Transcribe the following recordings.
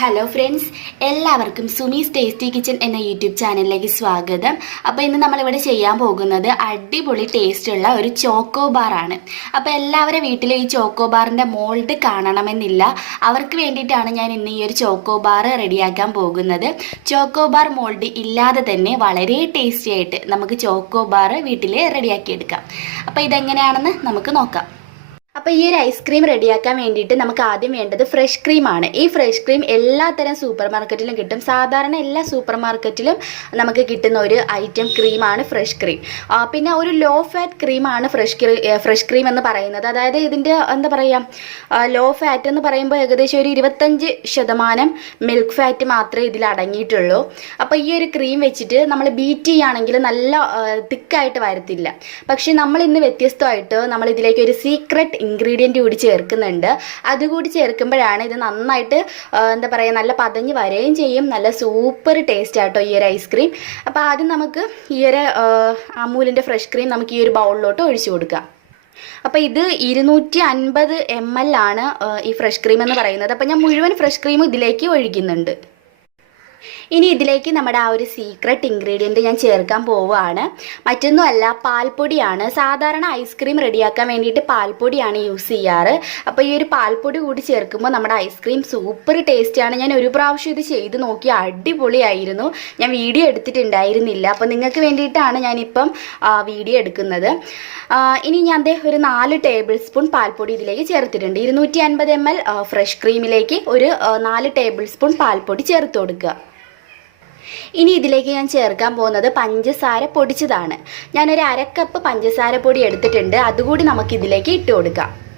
Hello friends എല്ലാവർക്കും Sumi's tasty kitchen എന്ന YouTube ചാനലിലേക്ക് സ്വാഗതം. അപ്പോൾ ഇന്ന് നമ്മളിവിടെ ചെയ്യാൻ പോകുന്നത് അടിപൊളി ടേസ്റ്റുള്ള ഒരു ചോക്കോ ബാറാണ് അപ്പോൾ എല്ലാവരുടെ വീട്ടിലും ഈ ചോക്കോ ബാറിന്റെ മോൾഡ് കാണണമെന്നില്ല. അവർക്ക് വേണ്ടിയിട്ടാണ് ഞാൻ ഇന്ന് ഈ ഒരു ചോക്കോ ബാർ റെഡിയാക്കാൻ പോകുന്നത്. ചോക്കോ ബാർ മോൾഡ് ഇല്ലാതെ തന്നെ വളരെ ടേസ്റ്റി ആയിട്ട് നമുക്ക് ചോക്കോ ബാർ വീട്ടിൽ റെഡിയാക്കിയെടുക്കാം അപ്പോൾ ഇതെങ്ങനെയാണെന്ന് നമുക്ക് നോക്കാം. അപ്പോൾ ഈ ഒരു ഐസ്ക്രീം റെഡിയാക്കാൻ വേണ്ടിയിട്ട് നമുക്ക് ആദ്യം വേണ്ടത് ഫ്രഷ് ക്രീമാണ് ഈ ഫ്രഷ് ക്രീം എല്ലാത്തരം സൂപ്പർ മാർക്കറ്റിലും കിട്ടും. സാധാരണ എല്ലാ സൂപ്പർ മാർക്കറ്റിലും നമുക്ക് കിട്ടുന്ന ഒരു ഐറ്റം ക്രീമാണ് ഫ്രഷ് ക്രീം പിന്നെ ഒരു ലോ ഫാറ്റ് ക്രീമാണ് ഫ്രഷ് ക്രീ ഫ്രഷ് ക്രീം എന്ന് പറയുന്നത്. അതായത് ഇതിന്റെ എന്താ പറയുക ലോ ഫാറ്റ് എന്ന് പറയുമ്പോൾ ഏകദേശം ഒരു ഇരുപത്തഞ്ച് ശതമാനം മിൽക്ക് ഫാറ്റ് മാത്രമേ ഇതിൽ അടങ്ങിയിട്ടുള്ളൂ. അപ്പോൾ ഈ ഒരു ക്രീം വെച്ചിട്ട് നമ്മൾ ബീറ്റ് ചെയ്യുകയാണെങ്കിൽ നല്ല തിക്കായിട്ട് വരത്തില്ല. പക്ഷേ നമ്മൾ ഇന്ന് വ്യത്യസ്തമായിട്ട് നമ്മൾ ഇതിലേക്ക് ഒരു സീക്രട്ട് ഇൻഗ്രീഡിയന്റ് കൂടി ചേർക്കുന്നുണ്ട്. അതുകൂടി ചേർക്കുമ്പോഴാണ് ഇത് നന്നായിട്ട് എന്താ പറയുക നല്ല പതഞ്ഞ് വരുകയും ചെയ്യും. നല്ല സൂപ്പർ ടേസ്റ്റ് ആട്ടോ ഈ ഒരു ഐസ്ക്രീം അപ്പോൾ ആദ്യം നമുക്ക് ഈ ഒരു അമൂലിന്റെ ഫ്രഷ് ക്രീം നമുക്ക് ഈ ഒരു ബൗളിലോട്ട് ഒഴിച്ചു കൊടുക്കാം. അപ്പോൾ ഇത് ഇരുന്നൂറ്റി അൻപത് എം എൽ ആണ് ഈ ഫ്രഷ് ക്രീം എന്ന് പറയുന്നത്. അപ്പോൾ ഞാൻ മുഴുവൻ ഫ്രഷ് ക്രീം ഇതിലേക്ക് ഒഴിക്കുന്നുണ്ട്. ഇനി ഇതിലേക്ക് നമ്മുടെ ആ ഒരു സീക്രട്ട് ഇൻഗ്രീഡിയന്റ് ഞാൻ ചേർക്കാൻ പോവുകയാണ്. മറ്റൊന്നുമല്ല പാൽപ്പൊടിയാണ്. സാധാരണ ഐസ്ക്രീം റെഡിയാക്കാൻ വേണ്ടിയിട്ട് പാൽപ്പൊടിയാണ് യൂസ് ചെയ്യാറ്. അപ്പോൾ ഈ ഒരു പാൽപ്പൊടി കൂടി ചേർക്കുമ്പോൾ നമ്മുടെ ഐസ്ക്രീം സൂപ്പർ ടേസ്റ്റിയാണ് ഞാൻ ഒരു പ്രാവശ്യം ഇത് ചെയ്ത് നോക്കി അടിപൊളിയായിരുന്നു. ഞാൻ വീഡിയോ എടുത്തിട്ടുണ്ടായിരുന്നില്ല. അപ്പോൾ നിങ്ങൾക്ക് വേണ്ടിയിട്ടാണ് ഞാനിപ്പം വീഡിയോ എടുക്കുന്നത്. ഇനി ഞാൻ ദേ ഒരു നാല് ടേബിൾ സ്പൂൺ പാൽപ്പൊടി ഇതിലേക്ക് ചേർത്തിട്ടുണ്ട്. ഇരുന്നൂറ്റി അൻപത് എം എൽ ഫ്രഷ് ക്രീമിലേക്ക് ഒരു നാല് ടേബിൾ സ്പൂൺ പാൽപ്പൊടി ചേർത്ത് കൊടുക്കുക. ഇനി ഇതിലേക്ക് ഞാൻ ചേർക്കാൻ പോകുന്നത് പഞ്ചസാര പൊടിച്ചതാണ്. ഞാനൊരു അരക്കപ്പ് പഞ്ചസാര പൊടി എടുത്തിട്ടുണ്ട്. അതുകൂടി നമുക്ക് ഇതിലേക്ക് ഇട്ട് കൊടുക്കാം.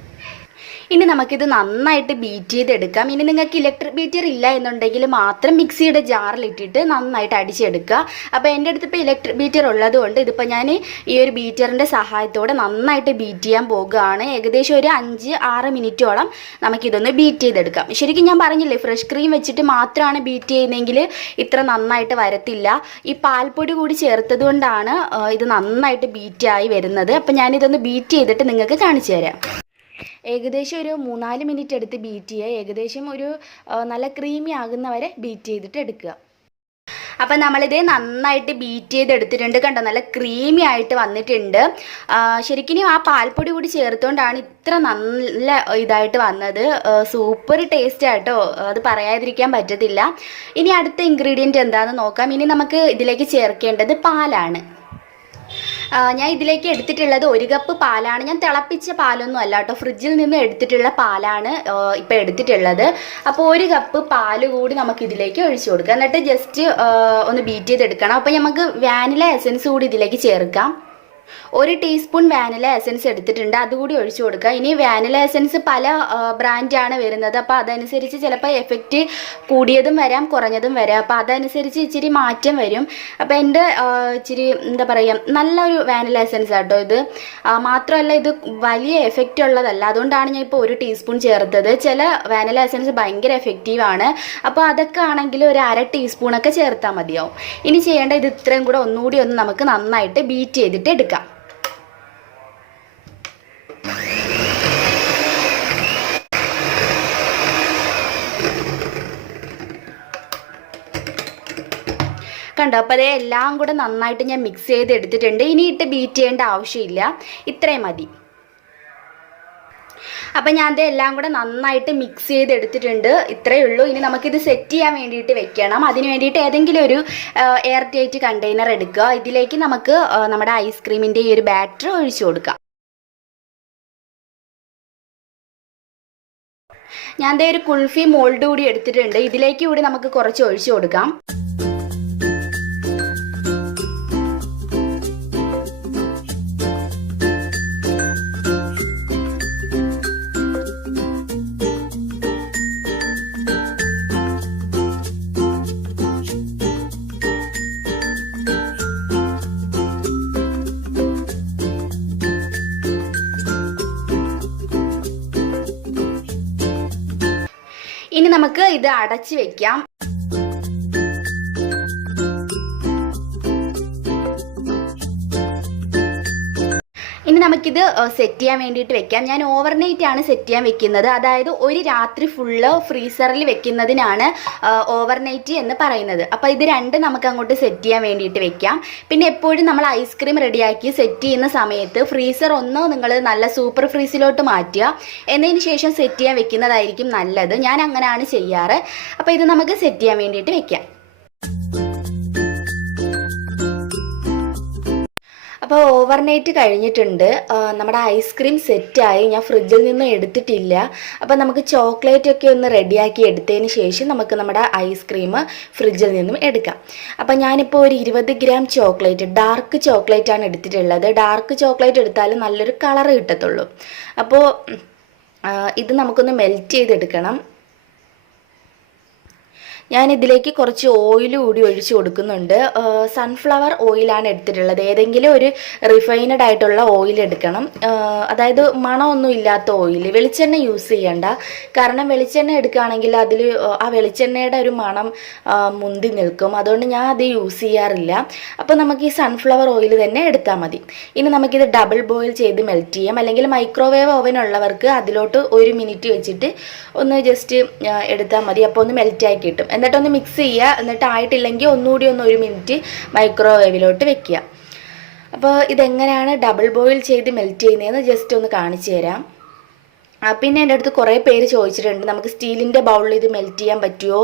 ഇനി നമുക്കിത് നന്നായിട്ട് ബീറ്റ് ചെയ്തെടുക്കാം. ഇനി നിങ്ങൾക്ക് ഇലക്ട്രിക് ബീറ്റർ ഇല്ല എന്നുണ്ടെങ്കിൽ മാത്രം മിക്സിയുടെ ജാറിൽ ഇട്ടിട്ട് നന്നായിട്ട് അടിച്ചെടുക്കുക. അപ്പോൾ എന്റെ അടുത്ത് ഇപ്പോൾ ഇലക്ട്രിക് ബീറ്റർ ഉള്ളത് കൊണ്ട് ഇതിപ്പോൾ ഞാൻ ഈ ഒരു ബീറ്ററിന്റെ സഹായത്തോടെ നന്നായിട്ട് ബീറ്റ് ചെയ്യാൻ പോകുകയാണ് ഏകദേശം ഒരു അഞ്ച് ആറ് മിനിറ്റോളം നമുക്കിതൊന്ന് ബീറ്റ് ചെയ്തെടുക്കാം. ശരിക്കും ഞാൻ പറഞ്ഞില്ലേ ഫ്രഷ് ക്രീം വെച്ചിട്ട് മാത്രമാണ് ബീറ്റ് ചെയ്യുന്നതെങ്കിൽ ഇത്ര നന്നായിട്ട് വരത്തില്ല. ഈ പാൽപ്പൊടി കൂടി ചേർത്തത് കൊണ്ടാണ് ഇത് നന്നായിട്ട് ബീറ്റായി വരുന്നത്. അപ്പം ഞാനിതൊന്ന് ബീറ്റ് ചെയ്തിട്ട് നിങ്ങൾക്ക് കാണിച്ചു തരാം. ഏകദേശം ഒരു മൂന്നാൽ മിനിറ്റ് എടുത്ത് ബീറ്റ് ചെയ്യുക. ഏകദേശം ഒരു നല്ല ക്രീമി ആകുന്നവരെ ബീറ്റ് ചെയ്തിട്ട് എടുക്കുക. അപ്പം നമ്മളിത് നന്നായിട്ട് ബീറ്റ് ചെയ്തെടുത്തിട്ടുണ്ട് കണ്ടോ? നല്ല ക്രീമി ആയിട്ട് വന്നിട്ടുണ്ട്. ശരിക്കും ആ പാൽപ്പൊടി കൂടി ചേർത്തുകൊണ്ടാണ് ഇത്ര നല്ല ഇതായിട്ട് വന്നത്. സൂപ്പർ ടേസ്റ്റ് ആട്ടോ. അത് പറയാതിരിക്കാൻ പറ്റത്തില്ല. ഇനി അടുത്ത ഇൻഗ്രീഡിയന്റ് എന്താണെന്ന് നോക്കാം. ഇനി നമുക്ക് ഇതിലേക്ക് ചേർക്കേണ്ടത് പാലാണ്. ഞാൻ ഇതിലേക്ക് എടുത്തിട്ടുള്ളത് ഒരു കപ്പ് പാലാണ്. ഞാൻ തിളപ്പിച്ച പാലൊന്നും അല്ല കേട്ടോ. ഫ്രിഡ്ജിൽ നിന്ന് എടുത്തിട്ടുള്ള പാലാണ് ഇപ്പോൾ എടുത്തിട്ടുള്ളത്. അപ്പോൾ ഒരു കപ്പ് പാൽ കൂടി നമുക്ക് ഇതിലേക്ക് ഒഴിച്ചു കൊടുക്കാം. എന്നിട്ട് ജസ്റ്റ് ഒന്ന് ബീറ്റ് ചെയ്തെടുക്കണം. അപ്പോൾ നമുക്ക് വാനില എസൻസ് കൂടി ഇതിലേക്ക് ചേർക്കാം. ഒരു ടീസ്പൂൺ വാനില എസൻസ് എടുത്തിട്ടുണ്ട്. അതുകൂടി ഒഴിച്ചു കൊടുക്കുക. ഇനി വാനില എസൻസ് പല ബ്രാൻഡാണ് വരുന്നത്. അപ്പോൾ അതനുസരിച്ച് ചിലപ്പോൾ എഫക്റ്റ് കൂടിയതും വരാം കുറഞ്ഞതും വരാം. അപ്പോൾ അതനുസരിച്ച് ഇച്ചിരി മാറ്റം വരും. അപ്പോൾ എന്റെ ഇച്ചിരി എന്താ പറയുക നല്ലൊരു വാനില എസൻസ് ആട്ടോ ഇത്. മാത്രമല്ല ഇത് വലിയ എഫക്റ്റ് ഉള്ളതല്ല. അതുകൊണ്ടാണ് ഞാൻ ഇപ്പോൾ ഒരു ടീസ്പൂൺ ചേർത്തത്. ചില വാനില എസൻസ് ഭയങ്കര എഫക്റ്റീവാണ് അപ്പോൾ അതൊക്കെ ആണെങ്കിൽ ഒരു അര ടീസ്പൂണൊക്കെ ചേർത്താൽ മതിയാവും. ഇനി ചെയ്യേണ്ട ഇത് ഇത്രയും കൂടെ ഒന്നുകൂടി ഒന്ന് നമുക്ക് നന്നായിട്ട് ബീറ്റ് ചെയ്തിട്ട് എടുക്കാം. കണ്ടോ? അപ്പോൾ അതേ എല്ലാം കൂടെ നന്നായിട്ട് ഞാൻ മിക്സ് ചെയ്ത് എടുത്തിട്ടുണ്ട് ഇനി ഇട്ട് ബീറ്റ് ചെയ്യേണ്ട ആവശ്യമില്ല. ഇത്രയും മതി. അപ്പം ഞാൻ ഇത് എല്ലാം കൂടെ നന്നായിട്ട് മിക്സ് ചെയ്ത് എടുത്തിട്ടുണ്ട് ഇത്രയേ ഉള്ളൂ. ഇനി നമുക്കിത് സെറ്റ് ചെയ്യാൻ വേണ്ടിയിട്ട് വെക്കണം. അതിന് വേണ്ടിയിട്ട് ഏതെങ്കിലും ഒരു എയർ ടൈറ്റ് കണ്ടെയ്നർ എടുക്കുക. ഇതിലേക്ക് നമുക്ക് നമ്മുടെ ഐസ്ക്രീമിന്റെ ഈ ഒരു ബാറ്റർ ഒഴിച്ചു കൊടുക്കാം. ഞാൻ ദേ ഒരു കുൾഫി മോൾഡ് കൂടി എടുത്തിട്ടുണ്ട്. ഇതിലേക്ക് കൂടി നമുക്ക് കുറച്ച് ഒഴിച്ചു കൊടുക്കാം. നമുക്ക് ഇത് അടച്ചു വെക്കാം. നമുക്കിത് സെറ്റ് ചെയ്യാൻ വേണ്ടിയിട്ട് വെക്കാം. ഞാൻ ഓവർനൈറ്റ് ആണ് സെറ്റ് ചെയ്യാൻ വെക്കുന്നത്. അതായത് ഒരു രാത്രി ഫുള്ള് ഫ്രീസറിൽ വെക്കുന്നതിനാണ് ഓവർനൈറ്റ് എന്ന് പറയുന്നത്. അപ്പോൾ ഇത് രണ്ട് നമുക്ക് അങ്ങോട്ട് സെറ്റ് ചെയ്യാൻ വേണ്ടിയിട്ട് വെക്കാം. പിന്നെ എപ്പോഴും നമ്മൾ ഐസ്ക്രീം റെഡിയാക്കി സെറ്റ് ചെയ്യുന്ന സമയത്ത് ഫ്രീസർ ഒന്നോ നിങ്ങൾ നല്ല സൂപ്പർ ഫ്രീസിലോട്ട് മാറ്റുക. എന്നതിന് ശേഷം സെറ്റ് ചെയ്യാൻ വെക്കുന്നതായിരിക്കും നല്ലത്. ഞാൻ അങ്ങനെയാണ് ചെയ്യാറ്. അപ്പോൾ ഇത് നമുക്ക് സെറ്റ് ചെയ്യാൻ വേണ്ടിയിട്ട് വെക്കാം. അപ്പോൾ ഓവർനൈറ്റ് കഴിഞ്ഞിട്ടുണ്ട്. നമ്മുടെ ഐസ്ക്രീം സെറ്റായി ഞാൻ ഫ്രിഡ്ജിൽ നിന്ന് എടുത്തിട്ടില്ല. അപ്പോൾ നമുക്ക് ചോക്ലേറ്റ് ഒക്കെ ഒന്ന് റെഡിയാക്കി എടുത്തതിന് ശേഷം നമുക്ക് നമ്മുടെ ഐസ്ക്രീം ഫ്രിഡ്ജിൽ നിന്നും എടുക്കാം. അപ്പോൾ ഞാനിപ്പോൾ ഒരു ഇരുപത് ഗ്രാം ചോക്ലേറ്റ് ഡാർക്ക് ചോക്ലേറ്റ് ആണ് എടുത്തിട്ടുള്ളത്. ഡാർക്ക് ചോക്ലേറ്റ് എടുത്താൽ നല്ലൊരു കളർ കിട്ടത്തുള്ളൂ. അപ്പോൾ ഇത് നമുക്കൊന്ന് മെൽറ്റ് ചെയ്തെടുക്കണം. ഞാൻ ഇതിലേക്ക് കുറച്ച് ഓയിൽ കൂടി ഒഴിച്ച് കൊടുക്കുന്നുണ്ട്. സൺഫ്ലവർ ഓയിലാണ് എടുത്തിട്ടുള്ളത്. ഏതെങ്കിലും ഒരു റിഫൈനഡ് ആയിട്ടുള്ള ഓയിൽ എടുക്കണം. അതായത് മണമൊന്നും ഇല്ലാത്ത ഓയിൽ വെളിച്ചെണ്ണ യൂസ് ചെയ്യണ്ട. കാരണം വെളിച്ചെണ്ണ എടുക്കുകയാണെങ്കിൽ അതിൽ ആ വെളിച്ചെണ്ണയുടെ ഒരു മണം മുന്തി നിൽക്കും. അതുകൊണ്ട് ഞാൻ അത് യൂസ് ചെയ്യാറില്ല. അപ്പോൾ നമുക്ക് ഈ സൺഫ്ലവർ ഓയിൽ തന്നെ എടുത്താൽ മതി. ഇനി നമുക്കിത് ഡബിൾ ബോയിൽ ചെയ്ത് മെൽറ്റ് ചെയ്യാം. അല്ലെങ്കിൽ മൈക്രോവേവ് ഓവൻ ഉള്ളവർക്ക് അതിലോട്ട് ഒരു മിനിറ്റ് വെച്ചിട്ട് ഒന്ന് ജസ്റ്റ് എടുത്താൽ മതി. അപ്പോൾ ഒന്ന് മെൽറ്റ് ആയി കിട്ടും. എന്നിട്ടൊന്ന് മിക്സ് ചെയ്യുക. എന്നിട്ട് ആയിട്ടില്ലെങ്കിൽ ഒന്നുകൂടി ഒന്ന് ഒരു മിനിറ്റ് മൈക്രോവേവിലോട്ട് വെക്കുക. അപ്പോൾ ഇതെങ്ങനെയാണ് ഡബിൾ ബോയിൽ ചെയ്ത് മെൽറ്റ് ചെയ്യുന്നതെന്ന് ജസ്റ്റ് ഒന്ന് കാണിച്ചു തരാം. പിന്നെ എന്റെ അടുത്ത് കുറേ പേര് ചോദിച്ചിട്ടുണ്ട് നമുക്ക് സ്റ്റീലിന്റെ ബൗളിൽ ഇത് മെൽറ്റ് ചെയ്യാൻ പറ്റുമോ?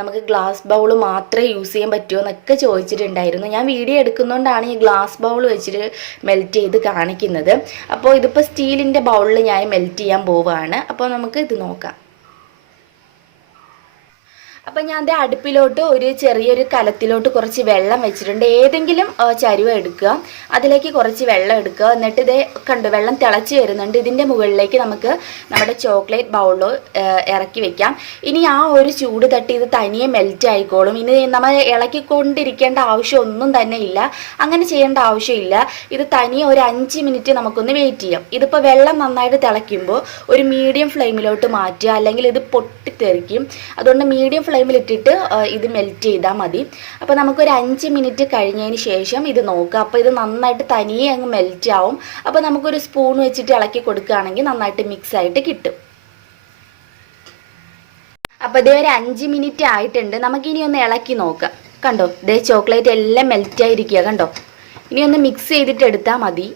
നമുക്ക് ഗ്ലാസ് ബൗൾ മാത്രമേ യൂസ് ചെയ്യാൻ പറ്റുമോ? എന്നൊക്കെ ചോദിച്ചിട്ടുണ്ടായിരുന്നു. ഞാൻ വീഡിയോ എടുക്കുന്നതുകൊണ്ടാണ് ഈ ഗ്ലാസ് ബൗൾ വെച്ചിട്ട് മെൽറ്റ് ചെയ്ത് കാണിക്കുന്നത്. അപ്പോൾ ഇതിപ്പോൾ സ്റ്റീലിന്റെ ബൗളിൽ ഞാൻ മെൽറ്റ് ചെയ്യാൻ പോവുകയാണ് അപ്പോൾ നമുക്ക് ഇത് നോക്കാം. അപ്പം ഞാൻ ദേ അടുപ്പിലോട്ട് ഒരു ചെറിയൊരു കലത്തിലോട്ട് കുറച്ച് വെള്ളം വെച്ചിട്ടുണ്ട്. ഏതെങ്കിലും ചരുവ എടുക്കുക. അതിലേക്ക് കുറച്ച് വെള്ളം എടുക്കുക. എന്നിട്ട് ഇത് കണ്ടു വെള്ളം തിളച്ച് വരുന്നുണ്ട്. ഇതിന്റെ മുകളിലേക്ക് നമുക്ക് നമ്മുടെ ചോക്ലേറ്റ് ബൗളോ ഇറക്കി വെക്കാം. ഇനി ആ ഒരു ചൂട് തട്ടി ഇത് തനിയെ മെൽറ്റ് ആയിക്കോളും. ഇനി നമ്മൾ ഇളക്കിക്കൊണ്ടിരിക്കേണ്ട ആവശ്യമൊന്നും തന്നെ ഇല്ല. അങ്ങനെ ചെയ്യേണ്ട ആവശ്യമില്ല ഇത് തനിയെ ഒരു അഞ്ച് മിനിറ്റ് നമുക്കൊന്ന് വെയിറ്റ് ചെയ്യാം. ഇതിപ്പോൾ വെള്ളം നന്നായിട്ട് തിളയ്ക്കുമ്പോൾ ഒരു മീഡിയം ഫ്ലെയിമിലോട്ട് മാറ്റുക. അല്ലെങ്കിൽ ഇത് പൊട്ടിത്തെറിക്കും. അതുകൊണ്ട് മീഡിയം ആ, ഇത് മെൽറ്റ് ചെയ്താൽ മതി. അപ്പോൾ നമുക്കൊരു അഞ്ച് മിനിറ്റ് കഴിഞ്ഞതിന് ശേഷം ഇത് നോക്കുക അപ്പോൾ ഇത് നന്നായിട്ട് തനിയെ അങ്ങ് മെൽറ്റ് ആവും. അപ്പോൾ നമുക്കൊരു സ്പൂൺ വെച്ചിട്ട് ഇളക്കി കൊടുക്കുകയാണെങ്കിൽ നന്നായിട്ട് മിക്സ് ആയിട്ട് കിട്ടും. അപ്പോൾ ഇതേ ഒരു അഞ്ച് മിനിറ്റ് ആയിട്ടുണ്ട്. നമുക്കിനി ഒന്ന് ഇളക്കി നോക്കാം. കണ്ടോ? ഇതേ ചോക്ലേറ്റ് എല്ലാം മെൽറ്റ് ആയിരിക്കുക. കണ്ടോ? ഇനി ഒന്ന് മിക്സ് ചെയ്തിട്ട് എടുത്താൽ മതി.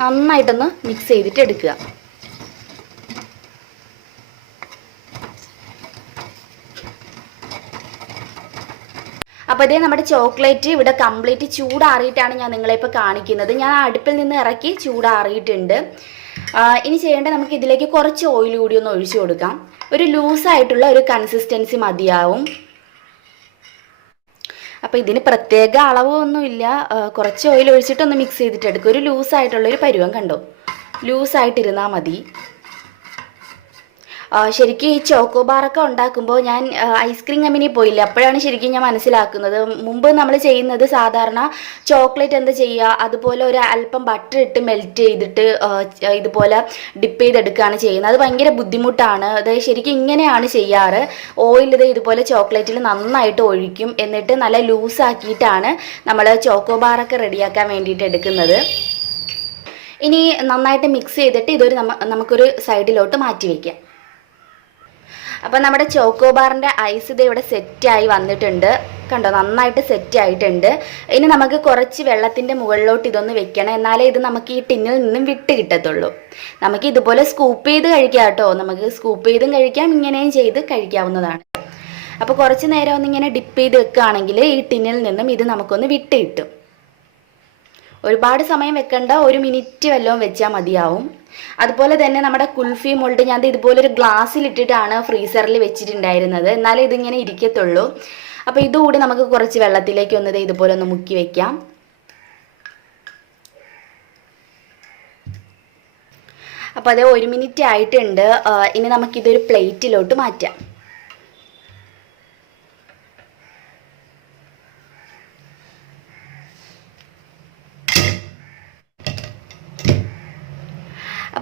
നന്നായിട്ടൊന്ന് മിക്സ് ചെയ്തിട്ട് എടുക്കുക. അപ്പോൾ ഇതേ നമ്മുടെ ചോക്ലേറ്റ് ഇവിടെ കംപ്ലീറ്റ് ചൂടാറിയിട്ടാണ് ഞാൻ നിങ്ങളെ ഇപ്പോൾ കാണിക്കുന്നത്. ഞാൻ അടുപ്പിൽ നിന്ന് ഇറക്കി ചൂടാറിയിട്ടുണ്ട്. ഇനി ചെയ്യേണ്ടത് നമുക്ക് ഇതിലേക്ക് കുറച്ച് ഓയിൽ കൂടി ഒന്ന് ഒഴിച്ചു കൊടുക്കാം. ഒരു ലൂസായിട്ടുള്ള ഒരു കൺസിസ്റ്റൻസി മതിയാവും. അപ്പോൾ ഇതിന് പ്രത്യേക അളവൊന്നുമില്ല. കുറച്ച് ഓയിൽ ഒഴിച്ചിട്ടൊന്ന് മിക്സ് ചെയ്തിട്ട് എടുക്കും. ഒരു ലൂസായിട്ടുള്ള ഒരു പരുവം കണ്ടോ? ലൂസായിട്ടിരുന്നാൽ മതി. ശരിക്കും ഈ ചോക്കോ ബാറൊക്കെ ഉണ്ടാക്കുമ്പോൾ ഞാൻ ഐസ്ക്രീം കമ്പനി പോയില്ല? അപ്പോഴാണ് ശരിക്കും ഞാൻ മനസ്സിലാക്കുന്നത്. മുമ്പ് നമ്മൾ ചെയ്യുന്നത് സാധാരണ ചോക്ലേറ്റ് എന്താ ചെയ്യുക? അതുപോലെ ഒരു അല്പം ബട്ടർ ഇട്ട് മെൽറ്റ് ചെയ്തിട്ട് ഇതുപോലെ ഡിപ്പ് ചെയ്തെടുക്കുകയാണ് ചെയ്യുന്നത്. അത് ഭയങ്കര ബുദ്ധിമുട്ടാണ്. അത് ശരിക്കും ഇങ്ങനെയാണ് ചെയ്യാറ്. ഓയിൽ ഇത് ഇതുപോലെ ചോക്ലേറ്റിൽ നന്നായിട്ട് ഒഴിക്കും. എന്നിട്ട് നല്ല ലൂസാക്കിയിട്ടാണ് നമ്മൾ ചോക്കോ ബാറൊക്കെ റെഡിയാക്കാൻ വേണ്ടിയിട്ട് എടുക്കുന്നത്. ഇനി നന്നായിട്ട് മിക്സ് ചെയ്തിട്ട് ഇതൊരു നമുക്കൊരു സൈഡിലോട്ട് മാറ്റി വയ്ക്കാം അപ്പം നമ്മുടെ ചോക്കോ ബാറിന്റെ ഐസ് ഇത് ഇവിടെ സെറ്റായി വന്നിട്ടുണ്ട്. കണ്ടോ? നന്നായിട്ട് സെറ്റ് ആയിട്ടുണ്ട്. ഇനി നമുക്ക് കുറച്ച് വെള്ളത്തിന്റെ മുകളിലോട്ട് ഇതൊന്ന് വെക്കണം. എന്നാലേ ഇത് നമുക്ക് ഈ ടിന്നിൽ നിന്നും വിട്ട് കിട്ടത്തുള്ളൂ. നമുക്ക് ഇതുപോലെ സ്കൂപ്പ് ചെയ്ത് കഴിക്കാം കേട്ടോ. നമുക്ക് സ്കൂപ്പ് ചെയ്തും കഴിക്കാം ഇങ്ങനെയും ചെയ്ത് കഴിക്കാവുന്നതാണ്. അപ്പോൾ കുറച്ച് നേരം ഒന്ന് ഇങ്ങനെ ഡിപ്പ് ചെയ്ത് വെക്കുകയാണെങ്കിൽ ഈ ടിന്നിൽ നിന്നും ഇത് നമുക്കൊന്ന് വിട്ട് കിട്ടും. ഒരുപാട് സമയം വെക്കണ്ട. ഒരു മിനിറ്റ് വല്ലതും വെച്ചാൽ മതിയാവും. അതുപോലെ തന്നെ നമ്മുടെ കുൽഫി മോൾഡ് ഞാൻ ഇതുപോലെ ഒരു ഗ്ലാസ്സിൽ ഇട്ടിട്ടാണ് ഫ്രീസറിൽ വെച്ചിട്ടുണ്ടായിരുന്നത്. എന്നാലേ ഇതിങ്ങനെ ഇരിക്കത്തുള്ളൂ. അപ്പോൾ ഇതുകൂടി നമുക്ക് കുറച്ച് വെള്ളത്തിലേക്ക് ഒന്ന് ഇതുപോലെ ഒന്ന് മുക്കി വെക്കാം. അപ്പോൾ അത് ഒരു മിനിറ്റ് ആയിട്ടുണ്ട്. ഇനി നമുക്കിതൊരു പ്ലേറ്റിലോട്ട് മാറ്റാം.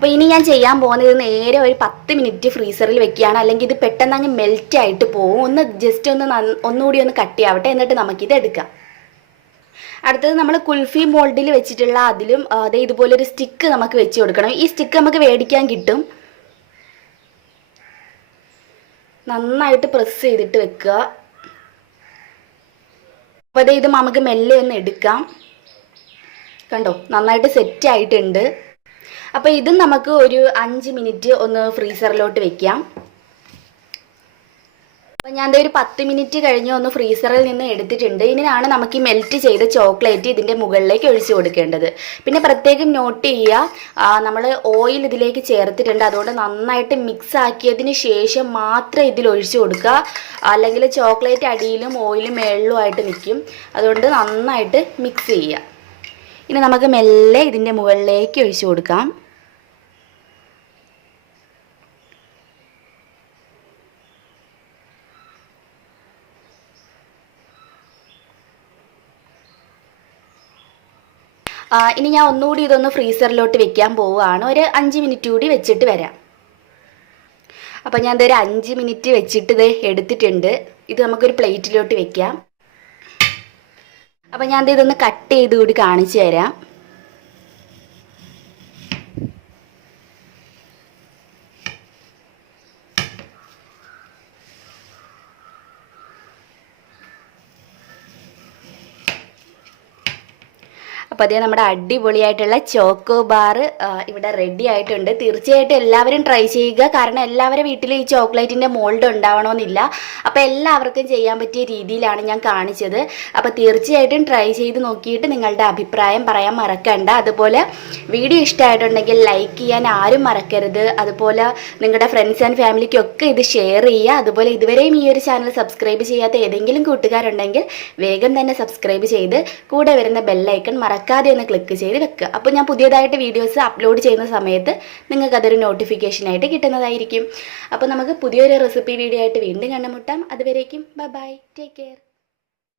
അപ്പോൾ ഇനി ഞാൻ ചെയ്യാൻ പോകുന്നത് നേരെ ഒരു പത്ത് മിനിറ്റ് ഫ്രീസറിൽ വെക്കുകയാണ്. അല്ലെങ്കിൽ ഇത് പെട്ടെന്ന് അങ്ങ് മെൽറ്റ് ആയിട്ട് പോകും ഒന്ന് ജസ്റ്റ് ഒന്ന് ഒന്നുകൂടി ഒന്ന് കട്ടിയാവട്ടെ എന്നിട്ട് നമുക്കിത് എടുക്കാം. അടുത്തത് നമ്മൾ കുൽഫി മോൾഡിൽ വെച്ചിട്ടുള്ള അതിലും അതേ ഇതുപോലൊരു സ്റ്റിക്ക് നമുക്ക് വെച്ച് കൊടുക്കണം. ഈ സ്റ്റിക്ക് നമുക്ക് മേടിക്കാൻ കിട്ടും. നന്നായിട്ട് പ്രസ് ചെയ്തിട്ട് വെക്കുക. അപ്പോൾ അതേ ഇത് നമുക്ക് മെല്ലെ ഒന്ന് എടുക്കാം. കണ്ടോ? നന്നായിട്ട് സെറ്റ് ആയിട്ടുണ്ട്. അപ്പോൾ ഇത് നമുക്ക് ഒരു അഞ്ച് മിനിറ്റ് ഒന്ന് ഫ്രീസറിലോട്ട് വെക്കാം. അപ്പോൾ ഞാൻ ഒരു പത്ത് മിനിറ്റ് കഴിഞ്ഞ് ഒന്ന് ഫ്രീസറിൽ നിന്ന് എടുത്തിട്ടുണ്ട്. ഇതിനാണ് നമുക്ക് ഈ മെൽറ്റ് ചെയ്ത ചോക്ലേറ്റ് ഇതിന്റെ മുകളിലേക്ക് ഒഴിച്ചു കൊടുക്കേണ്ടത്. പിന്നെ പ്രത്യേകം നോട്ട് ചെയ്യുക നമ്മൾ ഓയിൽ ഇതിലേക്ക് ചേർത്തിട്ടുണ്ട്. അതുകൊണ്ട് നന്നായിട്ട് മിക്സ് ആക്കിയതിന് ശേഷം മാത്രം ഇതിൽ ഒഴിച്ചു കൊടുക്കുക. അല്ലെങ്കിൽ ചോക്ലേറ്റ് അടിയിലും ഓയിലും മേളിലുമായിട്ട് നിൽക്കും. അതുകൊണ്ട് നന്നായിട്ട് മിക്സ് ചെയ്യുക. ഇനി നമുക്ക് മെല്ലെ ഇതിന്റെ മുകളിലേക്ക് ഒഴിച്ചു കൊടുക്കാം. ഇനി ഞാൻ ഒന്നുകൂടി ഇതൊന്ന് ഫ്രീസറിലോട്ട് വെക്കാൻ പോവുകയാണ്. ഒരു അഞ്ച് മിനിറ്റ് കൂടി വെച്ചിട്ട് വരാം. അപ്പം ഞാൻ ഇതൊരു അഞ്ച് മിനിറ്റ് വെച്ചിട്ട് ഇത് എടുത്തിട്ടുണ്ട്. ഇത് നമുക്കൊരു പ്ലേറ്റിലോട്ട് വെക്കാം. അപ്പം ഞാൻ ഇതൊന്ന് കട്ട് ചെയ്ത് കൂടി കാണിച്ചു തരാം. അപ്പോൾ അതേ നമ്മുടെ അടിപൊളിയായിട്ടുള്ള ചോക്കോ ബാർ ഇവിടെ റെഡി ആയിട്ടുണ്ട്. തീർച്ചയായിട്ടും എല്ലാവരും ട്രൈ ചെയ്യുക. കാരണം എല്ലാവരുടെ വീട്ടിലും ഈ ചോക്ലേറ്റിന്റെ മോൾഡ് ഉണ്ടാവണമെന്നില്ല. അപ്പോൾ എല്ലാവർക്കും ചെയ്യാൻ പറ്റിയ രീതിയിലാണ് ഞാൻ കാണിച്ചത്. അപ്പോൾ തീർച്ചയായിട്ടും ട്രൈ ചെയ്ത് നോക്കിയിട്ട് നിങ്ങളുടെ അഭിപ്രായം പറയാൻ മറക്കണ്ട. അതുപോലെ വീഡിയോ ഇഷ്ടമായിട്ടുണ്ടെങ്കിൽ ലൈക്ക് ചെയ്യാൻ ആരും മറക്കരുത്. അതുപോലെ നിങ്ങളുടെ ഫ്രണ്ട്സ് ആൻഡ് ഫാമിലിക്കൊക്കെ ഇത് ഷെയർ ചെയ്യുക. അതുപോലെ ഇതുവരെയും ഈ ഒരു ചാനൽ സബ്സ്ക്രൈബ് ചെയ്യാത്ത ഏതെങ്കിലും കൂട്ടുകാരുണ്ടെങ്കിൽ വേഗം തന്നെ സബ്സ്ക്രൈബ് ചെയ്ത് കൂടെ വരുന്ന ബെല്ലൈക്കൺ മറക്കാതെ ഒന്ന് ക്ലിക്ക് ചെയ്ത് വെക്കുക. അപ്പോൾ ഞാൻ പുതിയതായിട്ട് വീഡിയോസ് അപ്ലോഡ് ചെയ്യുന്ന സമയത്ത് നിങ്ങൾക്ക് അതൊരു നോട്ടിഫിക്കേഷനായിട്ട് കിട്ടുന്നതായിരിക്കും. അപ്പോൾ നമുക്ക് പുതിയൊരു റെസിപ്പി വീഡിയോ ആയിട്ട് വീണ്ടും കണ്ടുമുട്ടാം. അതുവരേക്കും ബൈ ബൈ ടേക്ക് കെയർ